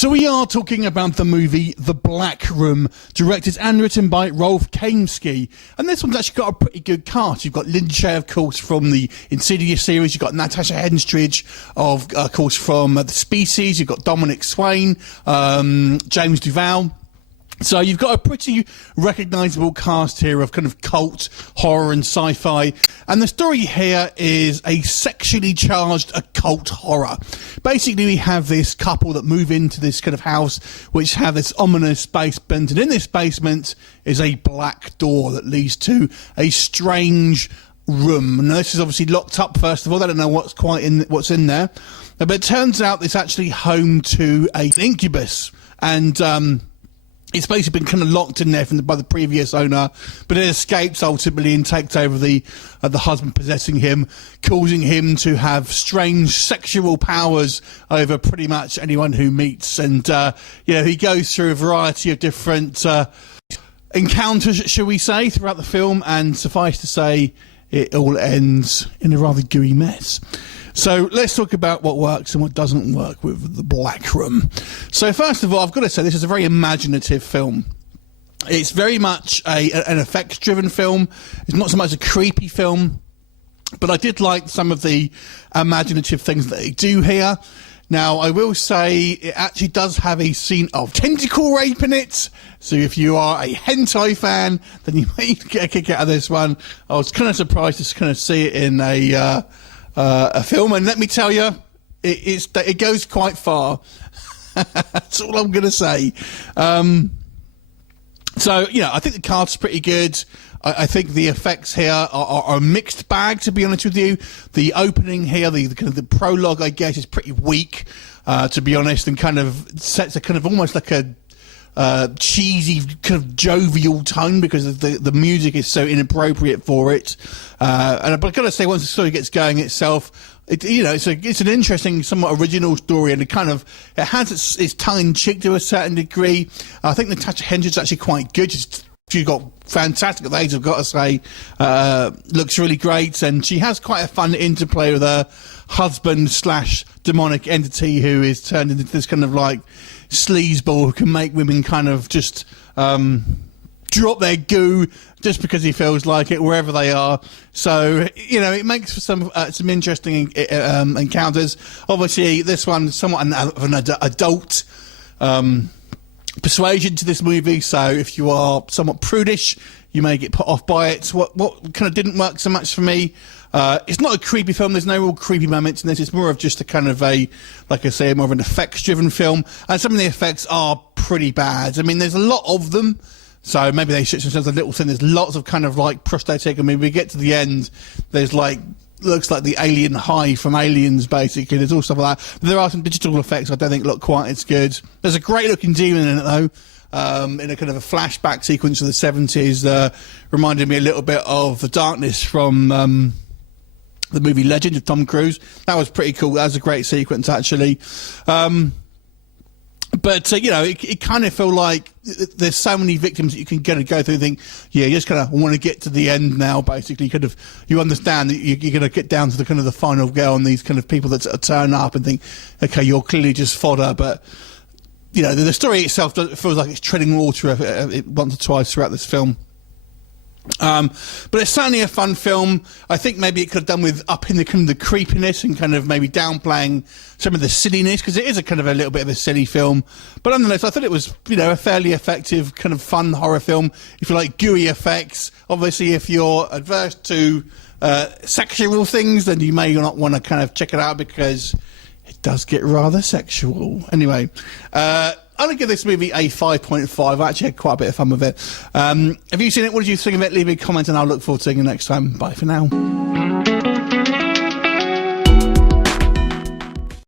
So we are talking about the movie The Black Room, directed and written by Rolf Kaminski. And this one's actually got a pretty good cast. You've got Lindsay, of course, from the Insidious series. You've got Natasha Henstridge, of course, from The Species. You've got Dominic Swain, James Duval. So you've got a pretty recognisable cast here of kind of cult, horror and sci-fi. And the story here is a sexually charged occult horror. Basically, we have this couple that move into this kind of house, which have this ominous basement. And in this basement is a black door that leads to a strange room. Now, this is obviously locked up, first of all. They don't know what's in there. But it turns out it's actually home to an incubus. And it's basically been kind of locked in there by the previous owner, but it escapes ultimately and takes over the husband, possessing him, causing him to have strange sexual powers over pretty much anyone who meets. And, he goes through a variety of different encounters, shall we say, throughout the film, and suffice to say, it all ends in a rather gooey mess. So let's talk about what works and what doesn't work with The Black Room. So first of all, I've got to say this is a very imaginative film. It's very much an effects-driven film. It's not so much a creepy film, but I did like some of the imaginative things that they do here. Now, I will say it actually does have a scene of tentacle rape in it. So if you are a hentai fan, then you may get a kick out of this one. I was kind of surprised to kind of see it in a film, and let me tell you, it goes quite far. That's all I'm going to say. So, I think the cast's pretty good. I think the effects here are a mixed bag, to be honest with you. The opening here, the kind of the prologue, I guess, is pretty weak, to be honest, and kind of sets a kind of almost like a cheesy kind of jovial tone because the music is so inappropriate for it. But I've got to say, once the story gets going itself, it's an interesting, somewhat original story, and it has its tongue in cheek to a certain degree. I think Natasha Henstridge is actually quite good. She's got fantastic at the age, I've got to say. Looks really great, and she has quite a fun interplay with her husband / demonic entity who is turned into this kind of like sleazeball who can make women kind of just drop their goo just because he feels like it wherever they are. So it makes for some interesting encounters. Obviously, this one somewhat of an adult persuasion to this movie. So if you are somewhat prudish, you may get put off by it. What kind of didn't work so much for me, it's not a creepy film. There's no real creepy moments in this. It's more of just a kind of like I say, more of an effects-driven film. And some of the effects are pretty bad. I mean, there's a lot of them. So maybe they shoot themselves a little thin. There's lots of kind of like prosthetic. I mean, we get to the end, there's looks like the alien hive from Aliens, basically. There's all stuff like that. But there are some digital effects I don't think look quite as good. There's a great looking demon in it, though. In a kind of a flashback sequence of the 70s, reminded me a little bit of The Darkness from the movie Legend of Tom Cruise. That was pretty cool. That was a great sequence, actually. But it kind of feel like there's so many victims that you can kind of go through and think, yeah, you just kind of want to get to the end now, basically. You understand that you're going to get down to the kind of the final girl and these kind of people that turn up and think, okay, you're clearly just fodder. But, the story itself feels like it's treading water once or twice throughout this film. But it's certainly a fun film. I think maybe it could have done with upping the kind of the creepiness and kind of maybe downplaying some of the silliness, because it is a kind of a little bit of a silly film. But nonetheless, I thought it was, a fairly effective kind of fun horror film. If you like gooey effects, obviously if you're adverse to sexual things, then you may not want to kind of check it out because it does get rather sexual. Anyway, I'm going to give this movie a 5.5. I actually had quite a bit of fun with it. Have you seen it? What did you think of it? Leave me a comment and I'll look forward to seeing you next time. Bye for now.